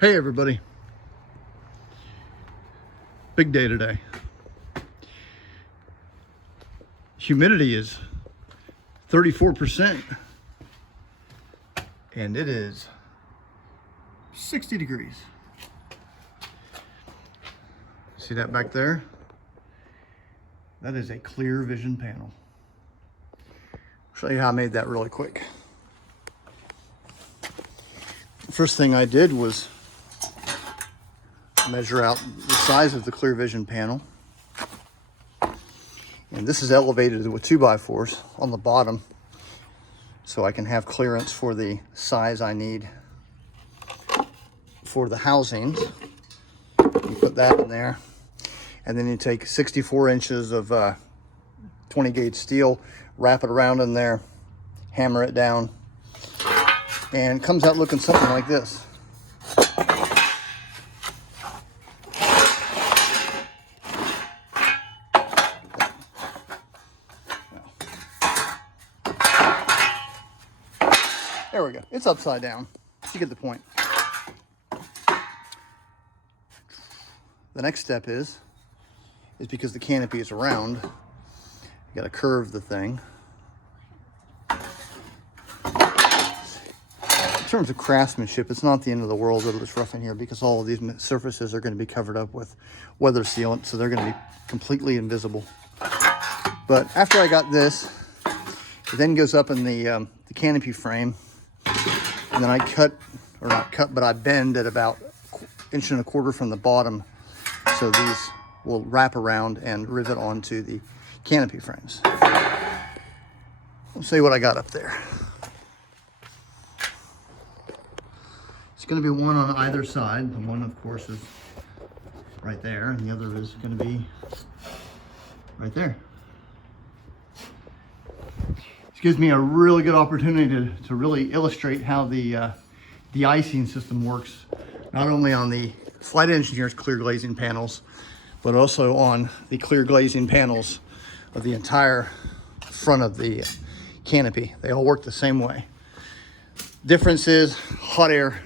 Hey everybody, big day today. Humidity is 34% and it is 60 degrees. See that back there? That is a clear vision panel. I'll show you how I made that really quick. First thing I did was measure out the size of the clear vision panel. And this is elevated with 2x4s on the bottom so I can have clearance for the size I need for the housings. You put that in there, and then you take 64 inches of 20 gauge steel, wrap it around in there, hammer it down, and it comes out looking something like this. There we go. It's upside down. You get the point. The next step is because the canopy is round, you got to curve the thing. In terms of craftsmanship, it's not the end of the world that it's rough in here because all of these surfaces are going to be covered up with weather sealant, so they're going to be completely invisible. But after I got this, it then goes up in the canopy frame. And then I cut, or not cut, but I bend at about 1.25 inches from the bottom. So these will wrap around and rivet onto the canopy frames. Let's see what I got up there. It's going to be one on either side. The one, of course, is right there, and the other is going to be right there. Gives me a really good opportunity to really illustrate how the icing system works, not only on the Flight Engineer's clear glazing panels, but also on the clear glazing panels of the entire front of the canopy. They all work the same way. Difference is hot air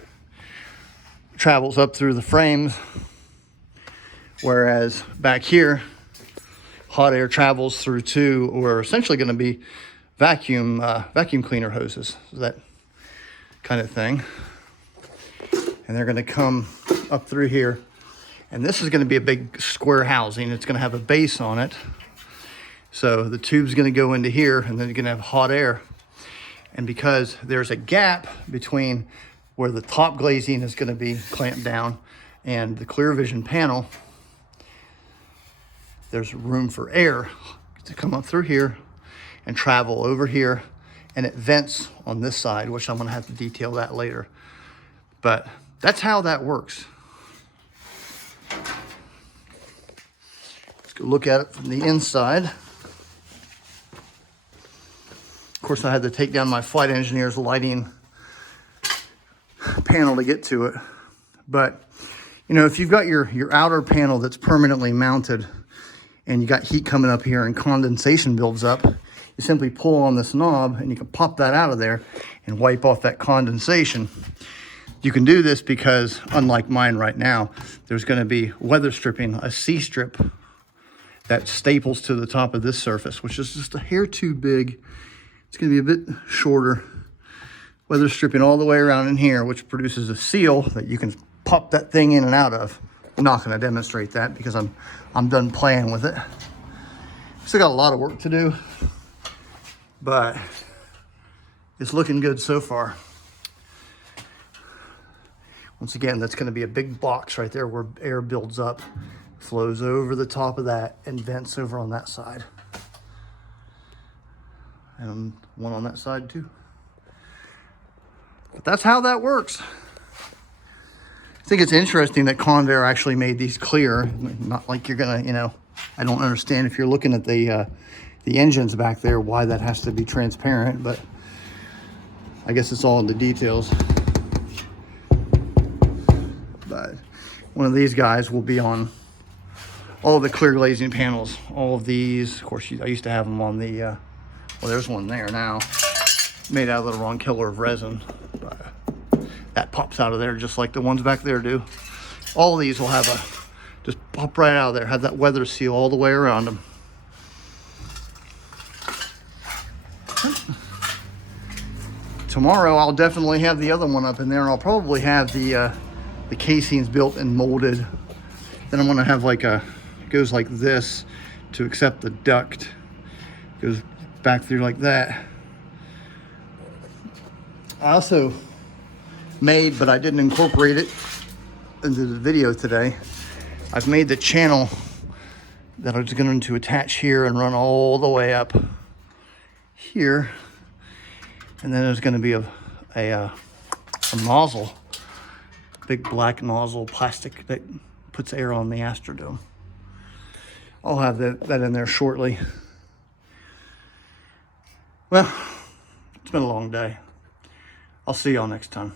travels up through the frames, whereas back here, hot air travels through two, or essentially going to be vacuum cleaner hoses, that kind of thing. And they're going to come up through here, and this is going to be a big square housing. It's going to have a base on it, so the tube's going to go into here, and then you're going to have hot air. And because there's a gap between where the top glazing is going to be clamped down and the clear vision panel, there's room for air to come up through here and travel over here, and it vents on this side, which I'm gonna have to detail that later. But that's how that works. Let's go look at it from the inside. Of course, I had to take down my Flight Engineer's lighting panel to get to it. But, you know, if you've got your outer panel that's permanently mounted and you got heat coming up here and condensation builds up, you simply pull on this knob and you can pop that out of there and wipe off that condensation. You can do this because, unlike mine right now, there's going to be weather stripping, a C-strip that staples to the top of this surface, which is just a hair too big. It's going to be a bit shorter. Weather stripping all the way around in here, which produces a seal that you can pop that thing in and out of. I'm not going to demonstrate that because I'm done playing with it. Still got a lot of work to do, but it's looking good so far. Once again, that's going to be a big box right there where air builds up, flows over the top of that, and vents over on that side. And one on that side too. But that's how that works. I think it's interesting that Convair actually made these clear. Not like you're gonna, you know, I don't understand if you're looking at the engines back there, why that has to be transparent, but I guess it's all in the details. But one of these guys will be on all of the clear glazing panels, all of these. Of course, I used to have them on the, well, there's one there now, made out of the wrong color of resin. But that pops out of there just like the ones back there do. All of these will have just pop right out of there, have that weather seal all the way around them. Tomorrow I'll definitely have the other one up in there, and I'll probably have the casings built and molded. Then I'm gonna have like it goes like this to accept the duct. Goes back through like that. I also made, but I didn't incorporate it into the video today. I've made the channel that I'm just going to attach here and run all the way up here. And then there's going to be a nozzle, big black nozzle, plastic that puts air on the Astrodome. I'll have that in there shortly. Well, it's been a long day. I'll see y'all next time.